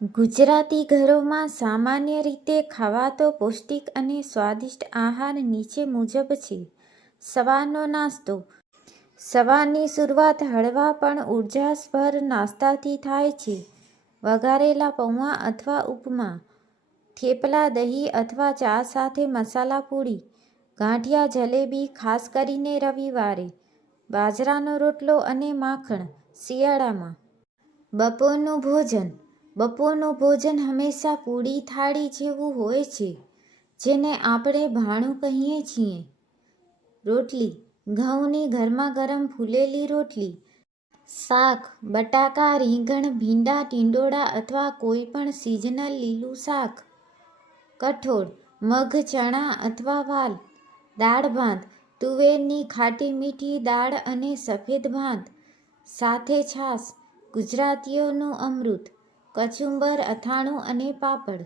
ગુજરાતી ઘરોમાં સામાન્ય રીતે ખવાતો પૌષ્ટિક અને સ્વાદિષ્ટ આહાર નીચે મુજબ છે. સવારનો નાસ્તો. સવારની શરૂઆત હળવા પણ ઉર્જાસભર નાસ્તાથી થાય છે. વઘારેલા પૌવા અથવા ઉપમા, થેપલા, દહીં અથવા ચા સાથે મસાલા પૂરી, ગાંઠિયા, જલેબી, ખાસ કરીને રવિવારે, બાજરાનો રોટલો અને માખણ શિયાળામાં. બપોરનું ભોજન. બપોરનું ભોજન હંમેશા પૂરી થાળી જેવું હોય છે, જેને આપણે ભાણું કહીએ છીએ. રોટલી. ઘઉંની ગરમાગરમ ફૂલેલી રોટલી. શાક. બટાકા, રીંગણ, ભીંડા, ટીંડોળા અથવા કોઈ પણ સિઝનલ લીલું શાક. કઠોળ. મગ, ચણા અથવા વાલ. દાળ ભાત. તુવેરની ખાટી મીઠી દાળ અને સફેદ ભાત. સાથે છાશ. ગુજરાતીઓનું અમૃત. કચુંબર, અથાણું અને પાપડ.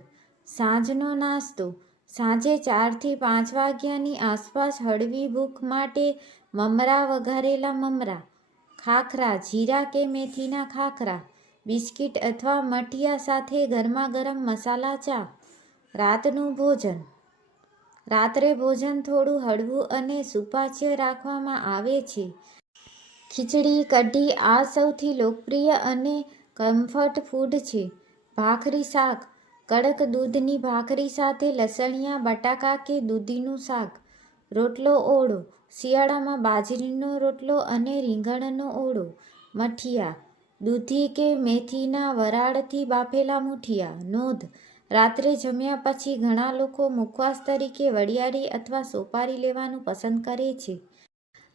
સાંજનો નાસ્તો. સાંજે 4 થી 5 વાગ્યાની આસપાસ હળવી ભૂખ માટે મમરા, વઘારેલા મમરા. ખાખરા. જીરા કે મેથીના ખાખરા. બિસ્કિટ અથવા મઠિયા સાથે ગરમાગરમ મસાલા ચા. રાતનું ભોજન. રાત્રે ભોજન થોડું હળવું અને સુપાચ્ય રાખવામાં આવે છે. ખીચડી, કઢી આ સૌથી લોકપ્રિય અને કમ્ફર્ટ ફૂડ છે. ભાખરી, શાક. કડક દૂધની ભાખરી સાથે લસણિયા બટાકા કે દૂધીનું શાક. રોટલો ઓળો. શિયાળામાં બાજરીનો રોટલો અને રીંગણનો ઓળો. મઠિયા. દૂધી કે મેથીના વરાળથી બાફેલા મુઠિયા. નોંધ: રાત્રે જમ્યા પછી ઘણા લોકો મુખવાસ તરીકે વરિયાળી અથવા સોપારી લેવાનું પસંદ કરે છે.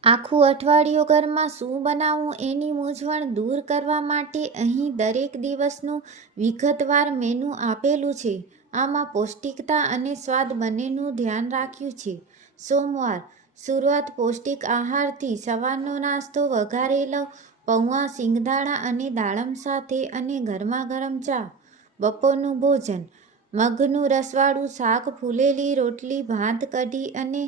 આખું અઠવાડિયું ઘરમાં શું બનાવવું એની મૂંઝવણ દૂર કરવા માટે અહીં દરેક દિવસનું વિગતવાર મેનુ આપેલું છે. આમાં પૌષ્ટિકતા અને સ્વાદ બંનેનું ધ્યાન રાખ્યું છે. સોમવાર. શરૂઆત પૌષ્ટિક આહારથી. સવારનો નાસ્તો વઘારેલો પૌવા, સિંગદાણા અને દાડમ સાથે અને ગરમાગરમ ચા. બપોરનું ભોજન. મગનું રસવાળું શાક, ફૂલેલી રોટલી, ભાત, કઢી અને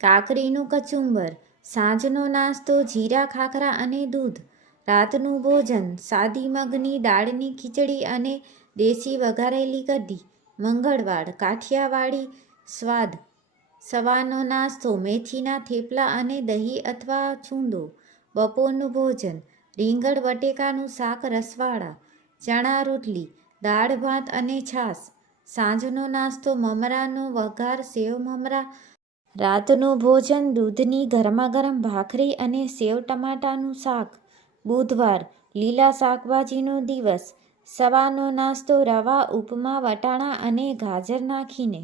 કાકડીનું કચુંબર. સાંજનો નાસ્તો જીરા ખાખરા અને દૂધ. રાતનું ભોજન. સાદી મગની દાળની ખીચડી અને દેશી વઘારેલી કઢી. મંગળવાર. કાઠિયાવાડી સ્વાદ. સવારનો નાસ્તો મેથીના થેપલા અને દહીં અથવા છુંદો. બપોરનું ભોજન. રીંગણ બટેકાનું શાક રસવાળા. ચણા રોટલી, દાળ ભાત અને છાશ. સાંજનો નાસ્તો મમરાનો વઘાર, સેવ મમરા. રાતનું ભોજન. દૂધની ગરમાગરમ ભાખરી અને સેવ ટમાટાનું શાક. બુધવાર. લીલા શાકભાજીનો દિવસ. સવારનો નાસ્તો રવા, ઉપમા, વટાણા અને ગાજર નાખીને.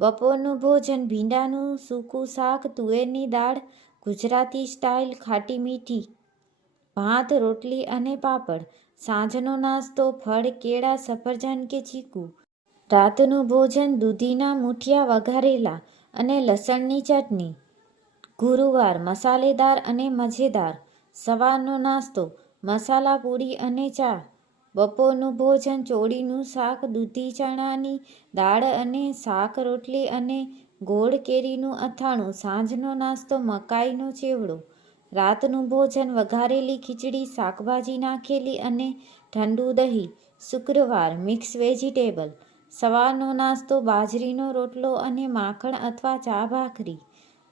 બપોરનું ભોજન. ભીંડાનું સૂકું શાક, તુવેરની દાળ, ગુજરાતી સ્ટાઇલ ખાટી મીઠી ભાત, રોટલી અને પાપડ. સાંજનો નાસ્તો ફળ, કેળા, સફરજન કે ચીકુ. રાતનું ભોજન. દૂધીના મુઠિયા વઘારેલા અને લસણની ચટણી. ગુરુવાર. મસાલેદાર અને મજેદાર. સવારનો નાસ્તો મસાલા પૂરી અને ચા. બપોરનું ભોજન. ચોળીનું શાક, દૂધી ચણાની દાળ અને શાક, રોટલી અને ગોળ કેરીનું અથાણું. સાંજનો નાસ્તો મકાઈનો ચેવડો. રાતનું ભોજન. વઘારેલી ખીચડી, શાકભાજી નાખેલી અને ઠંડુ દહીં. શુક્રવાર. Mix vegetable. સવારનો નાસ્તો બાજરીનો રોટલો અને માખણ અથવા ચા ભાખરી.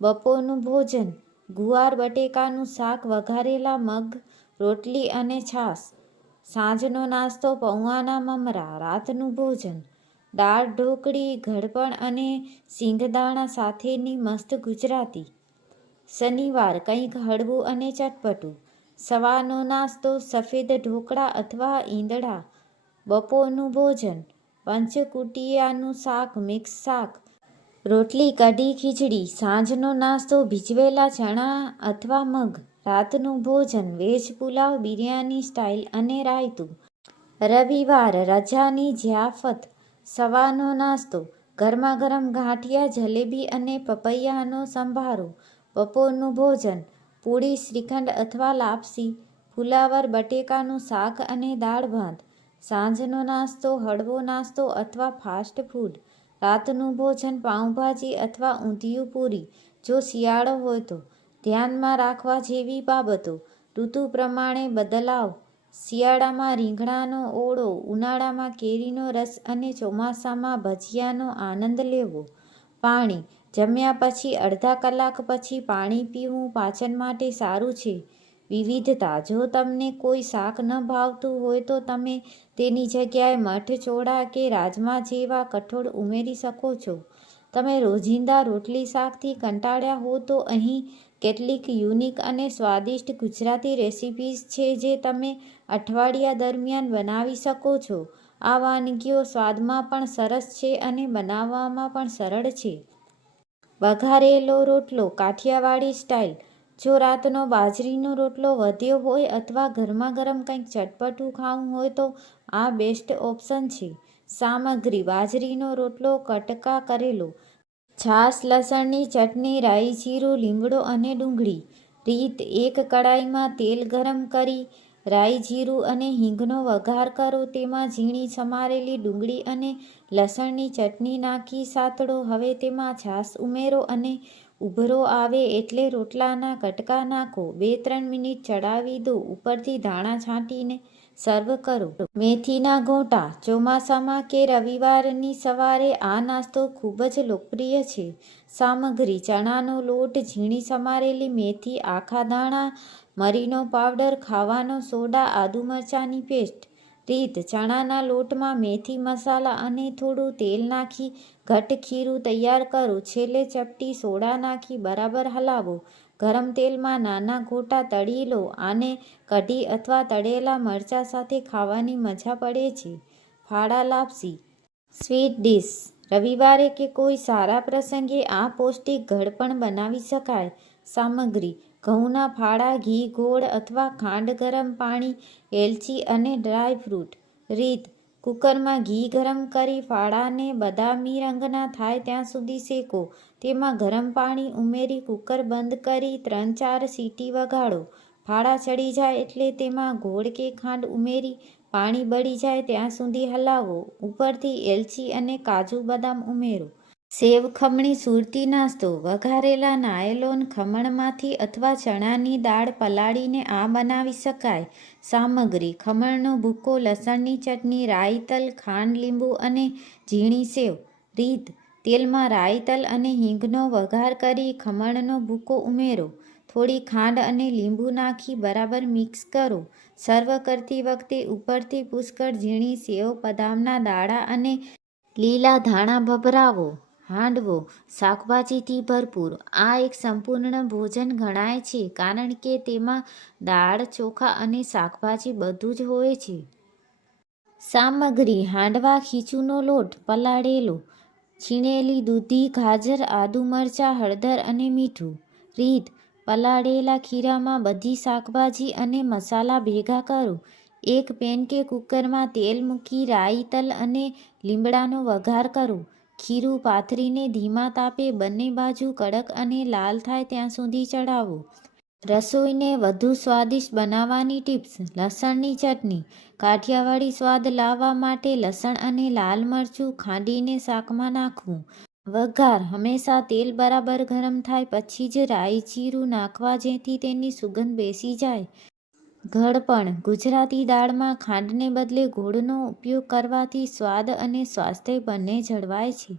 બપોરનું ભોજન. ગુવાર બટેકાનું શાક, વઘારેલા મગ, રોટલી અને છાશ. સાંજનો નાસ્તો પૌવાના મમરા. રાતનું ભોજન. દાળ ઢોકળી, ગળપણ અને સિંગદાણા સાથેની મસ્ત ગુજરાતી. શનિવાર. કંઈક હળવું અને ચટપટું. સવારનો નાસ્તો સફેદ ઢોકળા અથવા ઈંદડા. બપોરનું ભોજન. પંચકુટિયાનું શાક, મિક્સ શાક. રોટલી, કઢી, ખીચડી. સાંજનો નાસ્તો ભીજવેલા ચણા અથવા મગ. રાતનું ભોજન. વેજ પુલાવ, બિરયાની સ્ટાઇલ અને રાયતું. રવિવાર. રજાની જિયાફત. સવારનો નાસ્તો ગરમાગરમ ગાંઠિયા, જલેબી અને પપૈયાનો સંભારો. બપોરનું ભોજન. પૂરી, શ્રીખંડ અથવા લાપસી. ફુલાવર, બટેકાનું શાક અને દાળ ભાત. સાંજનો નાસ્તો હળવો નાસ્તો અથવા ફાસ્ટ ફૂડ. રાતનું ભોજન. પાઉંભાજી અથવા ઊંધિયું પૂરી જો શિયાળો હોય તો. ધ્યાનમાં રાખવા જેવી બાબતો. ઋતુ પ્રમાણે બદલાવ. શિયાળામાં રીંગણાનો ઓળો, ઉનાળામાં કેરીનો રસ અને ચોમાસામાં ભજીયાનો આનંદ લેવો. પાણી. જમ્યા પછી અડધા કલાક પછી પાણી પીવું પાચન માટે સારું છે. વિવિધતા. જો તમને કોઈ શાક ન ભાવતું હોય તો તમે તેની જગ્યાએ મઠ, ચોળા કે રાજમા જેવા કઠોળ ઉમેરી શકો છો. તમે રોજિંદા રોટલી શાકથી કંટાળ્યા હો તો અહીં કેટલીક યુનિક અને સ્વાદિષ્ટ ગુજરાતી રેસિપીઝ છે જે તમે અઠવાડિયા દરમિયાન બનાવી શકો છો. આ વાનગીઓ સ્વાદમાં પણ સરસ છે અને બનાવવામાં પણ સરળ છે. વઘારેલો રોટલો કાઠિયાવાડી સ્ટાઇલ. જો રાતનો બાજરીનો રોટલો વધ્યો હોય અથવા ગરમાગરમ કંઈક ચટપટું ખાવું હોય તો આ બેસ્ટ ઓપ્શન છે. સામગ્રી. બાજરીનો રોટલો કટકા કરેલો. છાશ, લસણની ચટણી, રાઈ, જીરું, લીમડો અને ડુંગળી. રીત. એક કડાઈમાં તેલ ગરમ કરી રાઈ, જીરું અને હિંગનો વઘાર કરો. તેમાં ઝીણી સમારેલી ડુંગળી અને લસણની ચટણી નાખી સાતળો. હવે તેમાં છાશ ઉમેરો અને ઉભરો આવે એટલે રોટલાના કટકા નાખો. 2-3 મિનિટ ચડાવી દો. ઉપરથી ધાણા છાંટીને સર્વ કરો. મેથીના ગોટા. ચોમાસામાં કે રવિવારની સવારે આ નાસ્તો ખૂબ જ લોકપ્રિય છે. સામગ્રી. ચણાનો લોટ, ઝીણી સમારેલી મેથી, આખા ધાણા, મરીનો પાવડર, ખાવાનો સોડા, આદુ મરચાંની પેસ્ટ. રીત. ચણાના લોટમાં મેથી મસાલા અને થોડું તેલ નાખી ઘટ્ટ ખીરું તૈયાર કરો. છેલ્લે ચપટી સોડા નાખી બરાબર હલાવો. ગરમ તેલમાં નાના ગોટા તળી લો. આને કઢી અથવા તળેલા મરચાં સાથે ખાવાની મજા પડે છે. ફાડા લાપસી. Sweet dish. રવિવારે કે કોઈ સારા પ્રસંગે આ પૌષ્ટિક ઘડપણ બનાવી શકાય. સામગ્રી. ઘઉંના ફાડા, ઘી, ગોળ અથવા ખાંડ, ગરમ પાણી, એલચી અને ડ્રાયફ્રૂટ. રીત. કુકરમાં ઘી ગરમ કરી ફાડાને બદામી રંગના થાય ત્યાં સુધી શેકો. તેમાં ગરમ પાણી ઉમેરી કુકર બંધ કરી 3-4 સીટી વગાડો. ફાડા ચડી જાય એટલે તેમાં ગોળ કે ખાંડ ઉમેરી પાણી બળી જાય ત્યાં સુધી હલાવો. ઉપરથી એલચી અને કાજુ બદામ ઉમેરો. સેવ ખમણી સુરતી નાસ્તો. વઘારેલા નાયલોન ખમણમાંથી અથવા ચણાની દાળ પલાળીને આ બનાવી શકાય. સામગ્રી. ખમણનો ભૂકો, લસણની ચટણી, રાઈ, તલ, ખાંડ, લીંબુ અને ઝીણી સેવ. રીત. તેલમાં રાઈ, તલ અને હિંગનો વઘાર કરી ખમણનો ભૂકો ઉમેરો. થોડી ખાંડ અને લીંબુ નાખી બરાબર મિક્સ કરો. સર્વ કરતી વખતે ઉપરથી પુષ્કળ ઝીણી સેવ, બદામના દાણા અને લીલા ધાણા ભભરાવો. હાંડવો. શાકભાજીથી ભરપૂર. આ એક સંપૂર્ણ ભોજન ગણાય છે કારણ કે તેમાં દાળ, ચોખા અને શાકભાજી બધું જ હોય છે. સામગ્રી. હાંડવા ખીચુનો લોટ પલાળેલો. છીણેલી દૂધી, ગાજર, આદુ મરચાં, હળદર અને મીઠું. રીત. પલાળેલા ખીરામાં બધી શાકભાજી અને મસાલા ભેગા કરો. એક પેન કે કુકરમાં તેલ મૂકી રાઈ, તલ અને લીમડાનો વઘાર કરો. ખીરું પાથરીને ધીમા તાપે બંને બાજુ કડક અને લાલ થાય ત્યાં સુધી ચડાવો. રસોઈને વધુ સ્વાદિષ્ટ બનાવવાની ટિપ્સ. લસણની ચટણી. કાઠિયાવાડી સ્વાદ લાવવા માટે લસણ અને લાલ મરચું ખાંડીને શાકમાં નાખવું. વઘાર. હંમેશા તેલ બરાબર ગરમ થાય પછી જ રાઈ, જીરું નાખવા જેથી તેની સુગંધ બેસી જાય. ઘડપણ. ગુજરાતી દાળમાં ખાંડને બદલે ગોળનો ઉપયોગ કરવાથી સ્વાદ અને સ્વાસ્થ્ય બંને જળવાય છે.